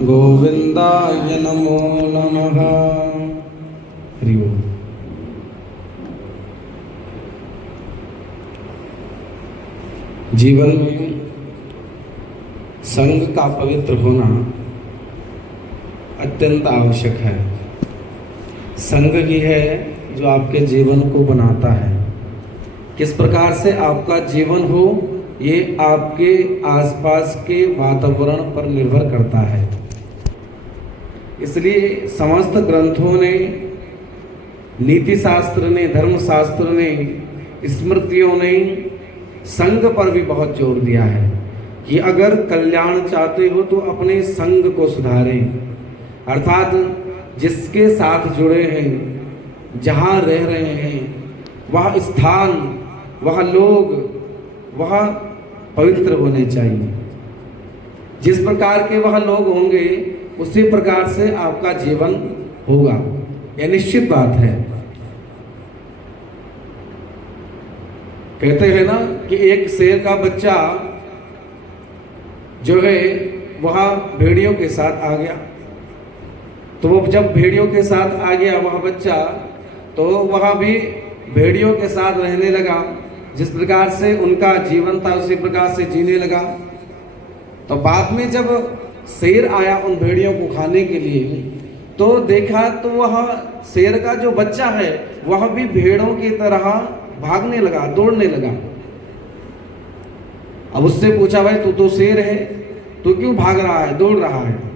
गोविंदाय नमो नमः। हरि ओम। जीवन में संग का पवित्र होना अत्यंत आवश्यक है। संग ही है जो आपके जीवन को बनाता है। किस प्रकार से आपका जीवन हो, ये आपके आसपास के वातावरण पर निर्भर करता है। इसलिए समस्त ग्रंथों ने, नीति शास्त्र ने, धर्म शास्त्र ने, स्मृतियों ने संग पर भी बहुत जोर दिया है कि अगर कल्याण चाहते हो तो अपने संग को सुधारें। अर्थात जिसके साथ जुड़े हैं, जहाँ रह रहे हैं, वह स्थान, वह लोग, वह पवित्र होने चाहिए। जिस प्रकार के वह लोग होंगे उसी प्रकार से आपका जीवन होगा, यह निश्चित बात है। कहते हैं ना कि एक शेर का बच्चा जो है वह भेड़ियों के साथ आ गया। तो वो जब भेड़ियों के साथ आ गया वह बच्चा, तो वह भी भेड़ियों के साथ रहने लगा। जिस प्रकार से उनका जीवन था उसी प्रकार से जीने लगा। तो बाद में जब शेर आया उन भेड़ियों को खाने के लिए, तो देखा तो वह शेर का जो बच्चा है वह भी भेड़ों की तरह भागने लगा, दौड़ने लगा। अब उससे पूछा, भाई तू तो शेर है, तू क्यों भाग रहा है, दौड़ रहा है?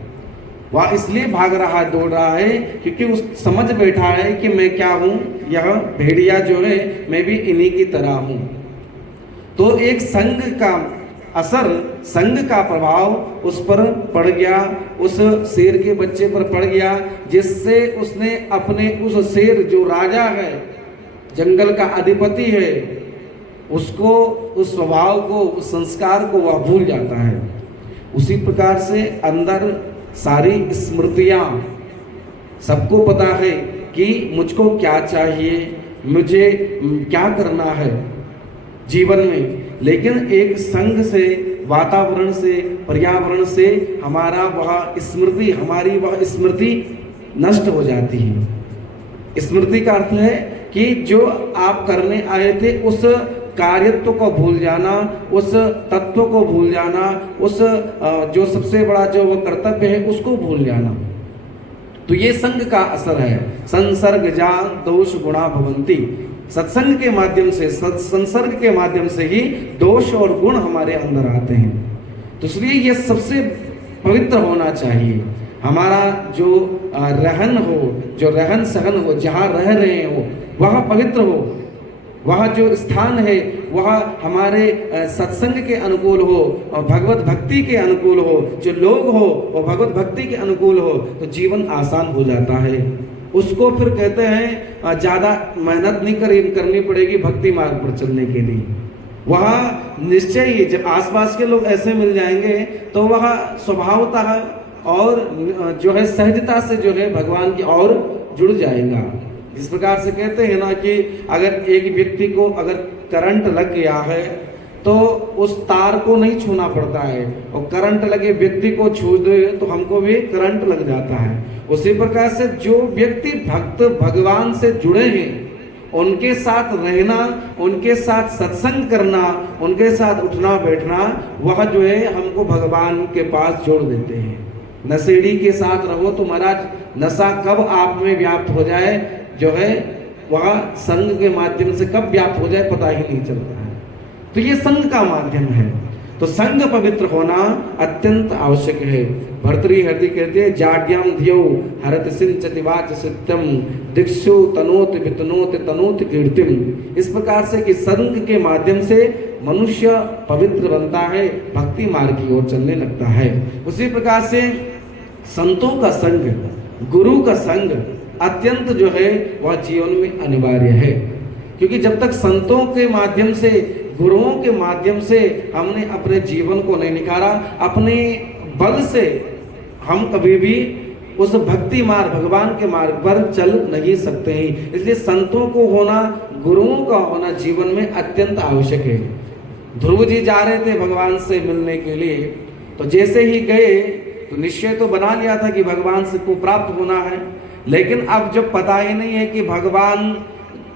वह इसलिए भाग रहा है, दौड़ रहा है क्योंकि उस समझ बैठा है कि मैं क्या हूं, यह भेड़िया जो है मैं भी इन्हीं की तरह हूं। तो एक संग का असर, संग का प्रभाव उस पर पड़ गया, उस शेर के बच्चे पर पड़ गया, जिससे उसने अपने उस शेर जो राजा है, जंगल का अधिपति है, उसको, उस स्वभाव को, उस संस्कार को वह भूल जाता है। उसी प्रकार से अंदर सारी स्मृतियां, सबको पता है कि मुझको क्या चाहिए, मुझे क्या करना है जीवन में, लेकिन एक संग से, वातावरण से, पर्यावरण से हमारा वह स्मृति, हमारी वह स्मृति नष्ट हो जाती है। स्मृति का अर्थ है कि जो आप करने आए थे उस कार्यत्व को भूल जाना, उस तत्व को भूल जाना, उस जो सबसे बड़ा जो वो कर्तव्य है उसको भूल जाना। तो ये संग का असर है। संसर्ग जा दोष गुणा भवंती। सत्संग के माध्यम से, संसर्ग के माध्यम से ही दोष और गुण हमारे अंदर आते हैं। तो इसलिए ये सबसे पवित्र होना चाहिए। हमारा जो रहन हो, जो रहन सहन हो, जहाँ रह रहे हो वह पवित्र हो, वह जो स्थान है वह हमारे सत्संग के अनुकूल हो और भगवत भक्ति के अनुकूल हो, जो लोग हो वो भगवत भक्ति के अनुकूल हो, तो जीवन आसान हो जाता है। उसको फिर कहते हैं ज़्यादा मेहनत नहीं करनी पड़ेगी भक्ति मार्ग पर चलने के लिए। वह निश्चय ही जब आसपास के लोग ऐसे मिल जाएंगे तो वह स्वभावतः और जो है सहजता से जो है भगवान की ओर जुड़ जाएगा। इस प्रकार से कहते हैं ना कि अगर एक व्यक्ति को अगर करंट लग गया है तो उस तार को नहीं छूना पड़ता है, और करंट लगे व्यक्ति को छू दे तो हमको भी करंट लग जाता है। उसी प्रकार से जो व्यक्ति भक्त भगवान से जुड़े हैं उनके साथ रहना, उनके साथ सत्संग करना, उनके साथ उठना बैठना, वह जो है हमको भगवान के पास जोड़ देते हैं। नशेड़ी के साथ रहो तो महाराज नशा कब आप में व्याप्त हो जाए जो है वह संग के माध्यम से कब व्याप्त हो जाए पता ही नहीं चलता है। तो ये संग का माध्यम है। तो संग पवित्र होना अत्यंत आवश्यक है। भर्तृहरि कहते हैं जाड्याम धियो हरत सिंचति वाच सत्यम दिक्षु तनोत वितनोत तनोत कीर्तिम। इस प्रकार से कि संग के माध्यम से मनुष्य पवित्र बनता है, भक्ति मार्ग की ओर चलने लगता है। उसी प्रकार से संतों का संग, गुरु का संग अत्यंत जो है वह जीवन में अनिवार्य है। क्योंकि जब तक संतों के माध्यम से, गुरुओं के माध्यम से हमने अपने जीवन को नहीं निखारा, अपने बल से हम कभी भी उस भक्ति मार्ग, भगवान के मार्ग पर चल नहीं सकते हैं। इसलिए संतों को होना, गुरुओं का होना जीवन में अत्यंत आवश्यक है। ध्रुव जी जा रहे थे भगवान से मिलने के लिए, तो जैसे ही गए तो निश्चय तो बना लिया था कि भगवान से को प्राप्त होना है, लेकिन अब जब पता ही नहीं है कि भगवान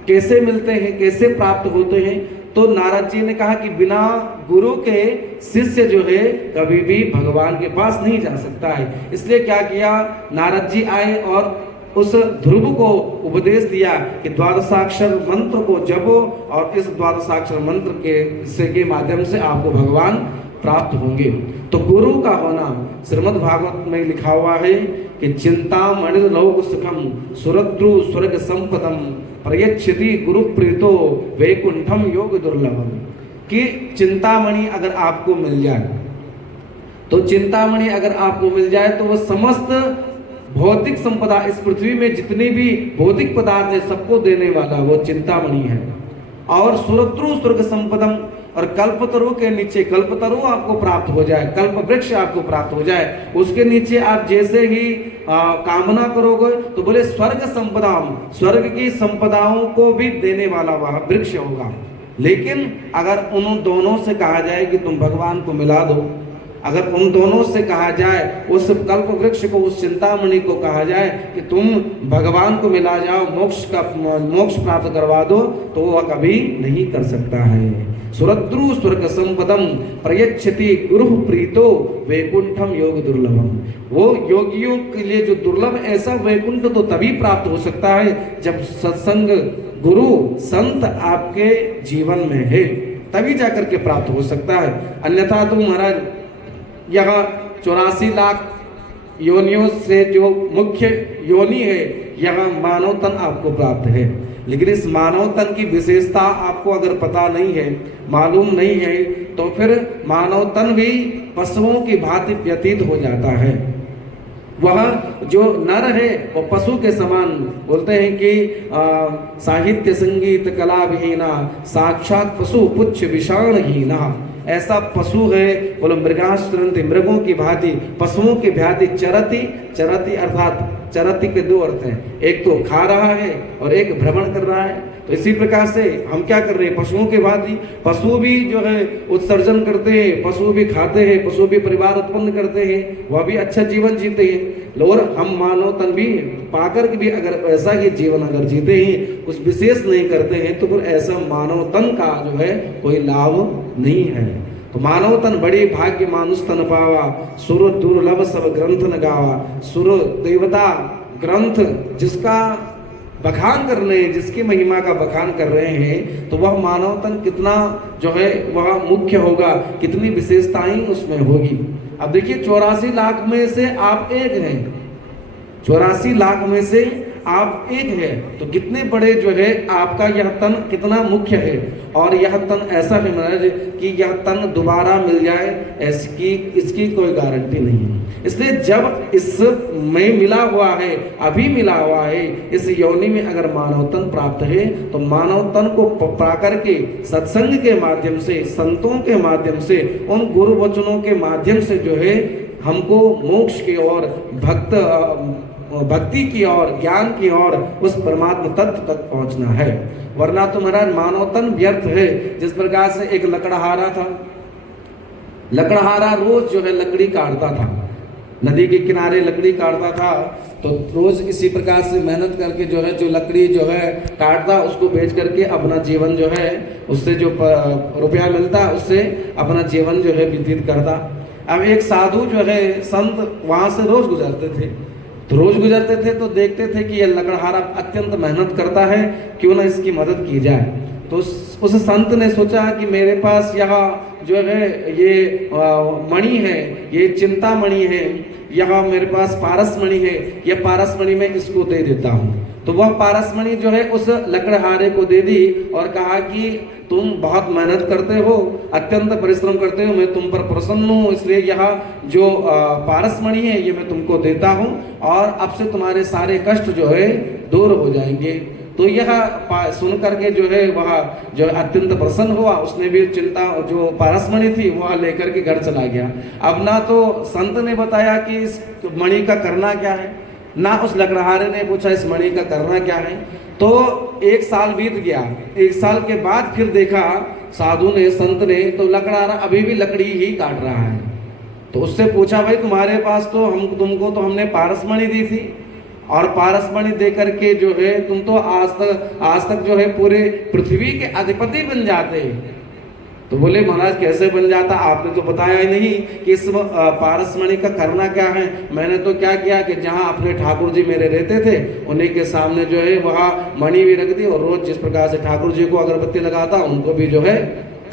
कैसे मिलते हैं, कैसे प्राप्त होते हैं, तो नारद जी ने कहा कि बिना गुरु के शिष्य जो है कभी भी भगवान के पास नहीं जा सकता है। इसलिए क्या किया, नारद जी आए और उस ध्रुव को उपदेश दिया कि द्वादशाक्षर मंत्र को जपो और इस द्वादशाक्षर मंत्र के माध्यम से आपको भगवान प्राप्त होंगे। तो गुरु का होना, श्रीमद् भागवत में लिखा हुआ है कि चिंतामणि लोक सुखम सुरद्रु स्वर्ग संपदम प्रयच्छति गुरु प्रीतो वैकुंठम योग दुर्लभम। कि चिंतामणि अगर आपको मिल जाए, तो चिंतामणि अगर आपको मिल जाए तो वह समस्त भौतिक संपदा, इस पृथ्वी में जितने भी भौतिक पदार्थ है सबको देने वाला वो चिंतामणि है। और सुरद्रु स्वर्ग संपदम, और कल्पतरु के नीचे कल्पतरु आपको प्राप्त हो जाए, कल्प वृक्ष आपको प्राप्त हो जाए, उसके नीचे आप जैसे ही कामना करोगे तो बोले स्वर्ग संपदाम, स्वर्ग की संपदाओं को भी देने वाला वह वृक्ष होगा। लेकिन अगर उन दोनों से कहा जाए कि तुम भगवान को मिला दो, अगर उन दोनों से कहा जाए, उस कल्प वृक्ष को, उस चिंतामणि को कहा जाए कि तुम भगवान को मिला जाओ, मोक्ष प्राप्त करवा दो, तो वह कभी नहीं कर सकता है। सुरद्रु स्वर्ग संपदम प्रयच्छति गुरु प्रीतो वैकुंठम योग दुर्लभम। वो योगियों के लिए जो दुर्लभ, ऐसा वैकुंठ तो तभी प्राप्त हो सकता है जब सत्संग गुरु संत आपके जीवन में है, तभी जाकर के प्राप्त हो सकता है। अन्यथा तो महाराज यहाँ 84 लाख योनियों से जो मुख्य योनि है, यहाँ मानव तन आपको प्राप्त है। लेकिन इस मानव तन की विशेषता आपको अगर पता नहीं है, मालूम नहीं है, तो फिर मानव तन भी पशुओं की भांति व्यतीत हो जाता है। वह जो नर है वो पशु के समान, बोलते हैं कि साहित्य संगीत कला विहीना साक्षात पशु पुच्छ विषाणहीना। ऐसा पशु है, बोलो मृगाश्रंति, मृगों की भांति, पशुओं की भांति चरती, चरती अर्थात चरती के दो अर्थ हैं, एक तो खा रहा है और एक भ्रमण कर रहा है। तो इसी प्रकार से हम क्या कर रहे हैं, पशुओं के भांति, पशु भी जो है उत्सर्जन करते हैं, पशु भी खाते हैं, पशु भी परिवार उत्पन्न करते हैं, वह भी अच्छा जीवन जीते हैं। और हम मानव तन भी पाकर के भी अगर ऐसा ही जीवन अगर जीते हैं, कुछ विशेष नहीं करते हैं, तो फिर ऐसा मानव तन का जो है कोई लाभ नहीं है। तो मानव तन बड़ी भाग्य मानुष तन पावा, सुर दुर्लभ सब ग्रंथ न गावा। सुर देवता ग्रंथ जिसका बखान कर रहे हैं, जिसकी महिमा का बखान कर रहे हैं, तो वह मानव तन कितना जो है वह मुख्य होगा, कितनी विशेषताएं उसमें होगी। अब देखिए 84 लाख में से आप एक हैं, 84 लाख में से आप एक है, तो कितने बड़े जो है आपका यह तन कितना मुख्य है। और यह तन ऐसा है महाराज कि यह तन दोबारा मिल जाए ऐसी इसकी कोई गारंटी नहीं है। इसलिए जब इसमें मिला हुआ है, अभी मिला हुआ है, इस योनि में अगर मानव तन प्राप्त है, तो मानव तन को पा करके सत्संग के माध्यम से, संतों के माध्यम से, उन गुरु वचनों के माध्यम से जो है हमको मोक्ष की ओर, भक्ति की ओर, ज्ञान की ओर, उस परमात्मा तत्व तक पहुंचना है। वरना तो महाराज मानव तन व्यर्थ है। जिस प्रकार से एक लकड़हारा था, लकड़हारा रोज जो है लकड़ी काटता था, नदी के किनारे लकड़ी काटता था, तो रोज इसी प्रकार से मेहनत करके जो है जो लकड़ी जो है काटता, उसको बेच करके अपना जीवन जो है, उससे जो रुपया मिलता उससे अपना जीवन जो है व्यतीत करता। अब एक साधु जो है संत वहां से रोज गुजरते थे, तो रोज गुजरते थे तो देखते थे कि यह लकड़हारा अत्यंत मेहनत करता है, क्यों ना इसकी मदद की जाए। तो उस संत ने सोचा कि मेरे पास यहाँ जो है ये मणि है, ये चिंतामणि है, यहाँ मेरे पास पारसमणि है, यह पारसमणि मैं इसको दे देता हूँ। तो वह पारसमणि जो है उस लकड़हारे को दे दी और कहा कि तुम बहुत मेहनत करते हो, अत्यंत परिश्रम करते हो, मैं तुम पर प्रसन्न हूँ, इसलिए यह जो पारसमणि है ये मैं तुमको देता हूँ और अब से तुम्हारे सारे कष्ट जो है दूर हो जाएंगे। तो यह सुन करके जो है वह जो अत्यंत प्रसन्न हुआ, उसने भी चिंता जो पारसमणि थी वह लेकर के घर चला गया। अब ना तो संत ने बताया कि इस मणि का करना क्या है, ना उस लकड़हारे ने पूछा इस मणि का करना क्या है। तो 1 साल बीत गया। 1 साल के बाद फिर देखा साधु ने, संत ने, तो लकड़हारा अभी भी लकड़ी ही काट रहा है। तो उससे पूछा, भाई तुम्हारे पास तो तुमको तो हमने पारसमणि दी थी, और पारसमणि दे करके जो है तुम तो आज तक जो है पूरे पृथ्वी के अधिपति बन जाते। तो बोले महाराज कैसे बन जाता, आपने तो बताया ही नहीं कि इस पारसमणि का करना क्या है। मैंने तो क्या किया कि जहाँ अपने ठाकुर जी मेरे रहते थे उन्हीं के सामने जो है वहाँ मणि भी रख दी, और रोज जिस प्रकार से ठाकुर जी को अगरबत्ती लगाता उनको भी जो है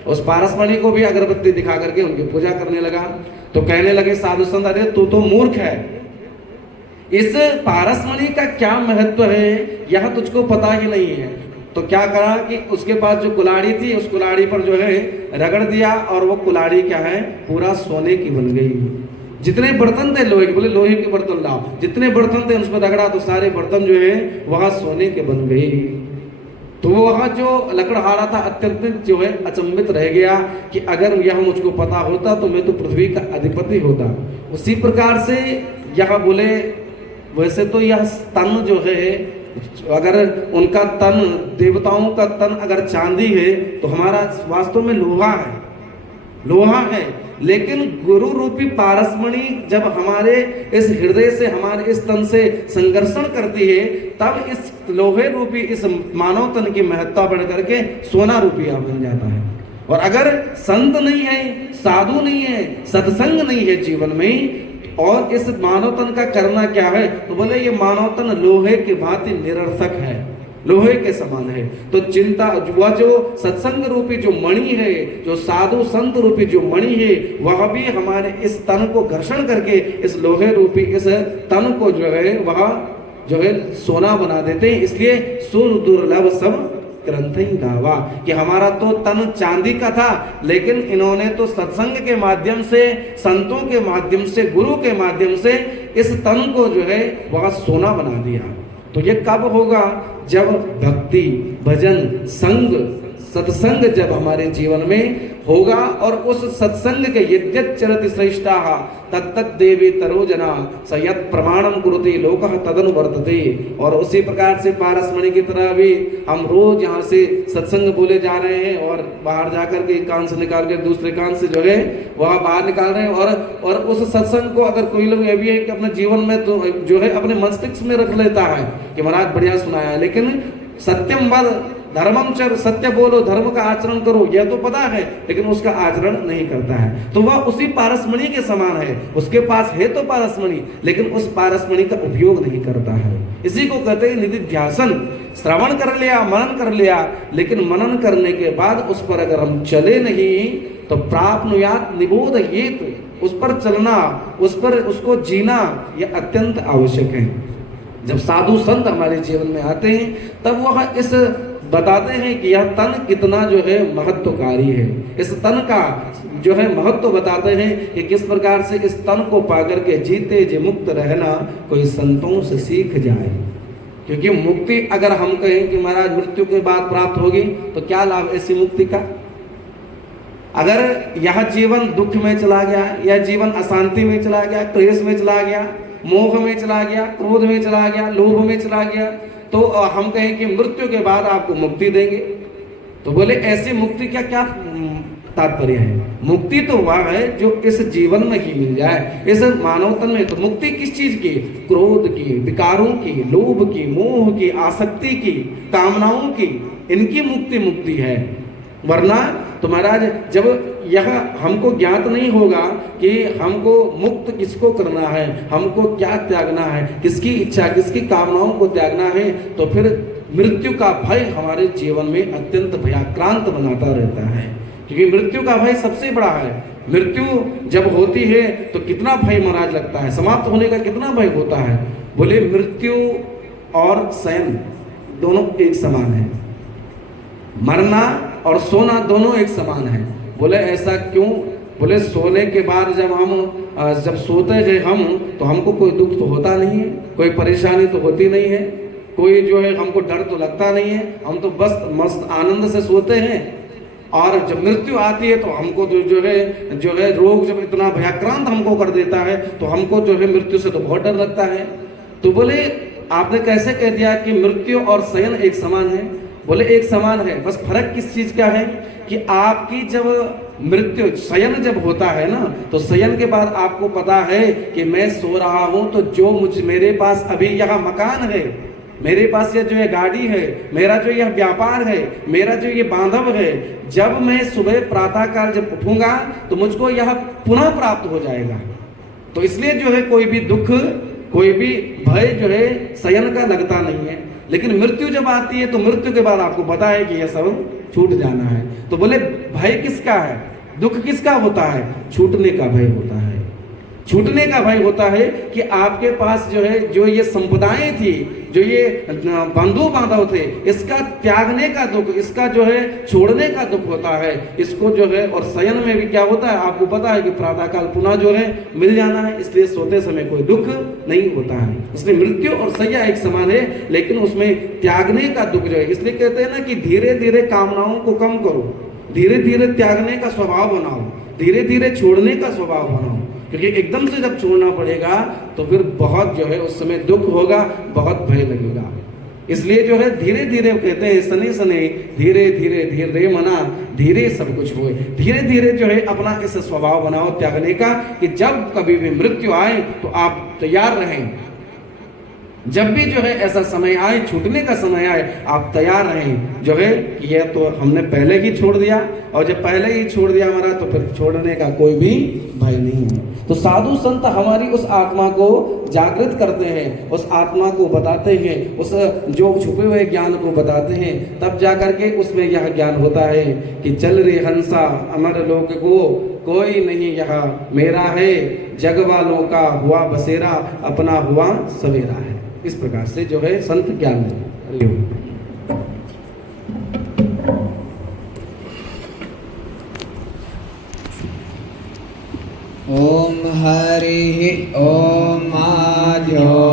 उस पारसमणि को भी अगरबत्ती दिखा करके उनकी पूजा करने लगा। तो कहने लगे साधु संत, अरे तू तो मूर्ख है, इस पारसमणि का क्या महत्व है यह तुझको पता ही नहीं है। तो क्या करा कि उसके पास जो कुल्हाड़ी थी उस कुल्हाड़ी पर जो है रगड़ दिया, और वो कुल्हाड़ी क्या है पूरा सोने की बन गई। जितने बर्तन थे लोहे के, बोले लोहे के बर्तन लाओ, जितने बर्तन थे उस पर रगड़ा तो सारे बर्तन जो है वह सोने के बन गए। तो वह जो लकड़हारा था अत्यंत जो है अचंभित रह गया कि अगर यह मुझको पता होता तो मैं तो पृथ्वी का अधिपति होता। उसी प्रकार से यह बोले वैसे तो यह तन जो है, अगर उनका तन, देवताओं का तन अगर चांदी है तो हमारा वास्तव में लोहा है, लेकिन गुरु रूपी पारसमणि जब हमारे इस हृदय से, हमारे इस तन से संघर्षण करती है, तब इस लोहे रूपी इस मानव तन की महत्ता बढ़ करके सोना रूपिया बन जाता है। और अगर संत नहीं है, साधु नहीं है, सत्संग नहीं है जीवन में, और इस मानव तन का करना क्या है, तो बोले ये मानव तन लोहे की भांति निरर्थक है, लोहे के समान है। तो चिंता, वह जो सत्संग रूपी जो मणि है, जो साधु संत रूपी जो मणि है, वह भी हमारे इस तन को घर्षण करके इस लोहे रूपी इस तन को जो है वह जो है सोना बना देते हैं। इसलिए सुर दुर्लभ सब ग्रंथ ही गावा, कि हमारा तो तन चांदी का था, लेकिन इन्होंने तो सत्संग के माध्यम से, संतों के माध्यम से, गुरु के माध्यम से इस तन को जो है वह सोना बना दिया। तो ये कब होगा, जब भक्ति, भजन, संग, सत्संग जब हमारे जीवन में होगा, और उस सत्संग के यद्यत चरति श्रेष्ठाः तत्तत् देवी तरोजना सयत् प्रमाणम कुरुते लोकः तदनुवर्तते। और उसी प्रकार से पारसमणि की तरह भी हम रोज यहाँ से सत्संग बोले जा रहे हैं, और बाहर जाकर के एक कान से निकाल के दूसरे कान से जो है वह बाहर निकाल रहे हैं। और उस सत्संग को अगर कोई लोग ये भी है कि अपने जीवन में तो जो है अपने मस्तिष्क में रख लेता है कि महाराज बढ़िया सुनाया है, लेकिन सत्यम वद धर्मम चर, सत्य बोलो, धर्म का आचरण करो, यह तो पता है, लेकिन उसका आचरण नहीं करता है। तो वह उसी पारसमणि के समान है, उसके पास है तो पारसमणि, लेकिन उस पारसमणि का उपयोग नहीं करता है। इसी को कहते हैं निधिध्यासन। श्रवण कर लिया, मनन कर लिया, लेकिन मनन करने के बाद उस पर अगर हम चले नहीं तो प्राप्नुयात् निबोध हेतु, उस पर चलना, उस पर उसको जीना यह अत्यंत आवश्यक है। जब साधु संत हमारे जीवन में आते हैं तब वह इस बताते हैं कि यह तन कितना जो है महत्वकारी है। इस तन का जो है महत्व बताते हैं कि किस प्रकार से इस तन को पाकर के जीते जी मुक्त रहना कोई संतों से सीख जाए। क्योंकि मुक्ति अगर हम कहें कि महाराज मृत्यु के बाद प्राप्त होगी तो क्या लाभ ऐसी मुक्ति का। अगर यह जीवन दुख में चला गया, यह जीवन अशांति में चला गया, क्लेश में चला गया, मोह में चला गया, क्रोध में चला गया, लोभ में चला गया, तो हम कहें कि मृत्यु के बाद आपको मुक्ति देंगे, तो बोले ऐसी मुक्ति का क्या तात्पर्य है। मुक्ति तो वह है जो इस जीवन में ही मिल जाए, इस मानव तन में। तो मुक्ति किस चीज की, क्रोध की, विकारों की, लोभ की, मोह की, आसक्ति की, कामनाओं की, इनकी मुक्ति है। वरना तो महाराज जब यह हमको ज्ञात नहीं होगा कि हमको मुक्त किसको करना है, हमको क्या त्यागना है, किसकी इच्छा, किसकी कामनाओं को त्यागना है, तो फिर मृत्यु का भय हमारे जीवन में अत्यंत भयाक्रांत बनाता रहता है। क्योंकि मृत्यु का भय सबसे बड़ा है। मृत्यु जब होती है तो कितना भय महाराज लगता है, समाप्त होने का कितना भय होता है। बोले मृत्यु और शयन दोनों एक समान है, मरना और सोना दोनों एक समान है। बोले ऐसा क्यों। बोले सोने के बाद जब सोते हैं हम तो हमको कोई दुख तो होता नहीं है, कोई परेशानी तो होती नहीं है, कोई जो है हमको डर तो लगता नहीं है, हम तो बस मस्त आनंद से सोते हैं। और जब मृत्यु आती है तो हमको तो जो है रोग जब इतना भयाक्रांत हमको कर देता है तो हमको जो है मृत्यु से तो बहुत डर लगता है। तो बोले आपने कैसे कह दिया कि मृत्यु और शयन एक समान है। बोले एक समान है, बस फर्क किस चीज का है कि आपकी जब मृत्यु शयन जब होता है ना, तो शयन के बाद आपको पता है कि मैं सो रहा हूं, तो जो मेरे पास अभी यह मकान है, मेरे पास ये जो ये गाड़ी है, मेरा जो यह व्यापार है, मेरा जो ये बांधव है, जब मैं सुबह प्रातः काल जब उठूंगा तो मुझको यह पुनः प्राप्त हो जाएगा। तो इसलिए जो है कोई भी दुख, कोई भी भय जो है शयन का लगता नहीं है। लेकिन मृत्यु जब आती है तो मृत्यु के बाद आपको पता है कि यह सब छूट जाना है। तो बोले भय किसका है, दुख किसका होता है? छूटने का भय होता है। छूटने का भय होता है कि आपके पास जो है जो ये संपदाएं थी, जो ये बंधु बांधव थे, इसका त्यागने का दुख, इसका जो है छोड़ने का दुख होता है। इसको जो है, और शयन में भी क्या होता है आपको पता है कि प्रातः काल पुनः जो है मिल जाना है, इसलिए सोते समय कोई दुख नहीं होता है। इसलिए मृत्यु और शय्या एक समान है, लेकिन उसमें त्यागने का दुख जो है, इसलिए कहते हैं ना कि धीरे धीरे कामनाओं को कम करो, धीरे धीरे त्यागने का स्वभाव बनाओ, धीरे धीरे छोड़ने का स्वभाव बनाओ। क्योंकि एकदम से जब छोड़ना पड़ेगा तो फिर बहुत जो है उस समय दुख होगा, बहुत भय लगेगा। इसलिए जो है धीरे धीरे कहते हैं सने सने धीरे धीरे धीरे मना धीरे सब कुछ होए। धीरे धीरे जो है अपना इस स्वभाव बनाओ त्यागने का, कि जब कभी भी मृत्यु आए तो आप तैयार रहें। जब भी जो है ऐसा समय आए, छूटने का समय आए, आप तैयार रहें जो है कि यह तो हमने पहले ही छोड़ दिया, और जब पहले ही छोड़ दिया हमारा तो फिर छोड़ने का कोई भी भय नहीं है। तो साधु संत हमारी उस आत्मा को जागृत करते हैं, उस आत्मा को बताते हैं, उस जो छुपे हुए ज्ञान को बताते हैं, तब जाकर के उसमें यह ज्ञान होता है कि चल रे हंसा अमर लोक को, कोई नहीं यहाँ मेरा है, जग वालों का हुआ बसेरा, अपना हुआ सवेरा है। इस प्रकार से जो है संत ज्ञान देते हैं। ओम हरि ओम आद्यो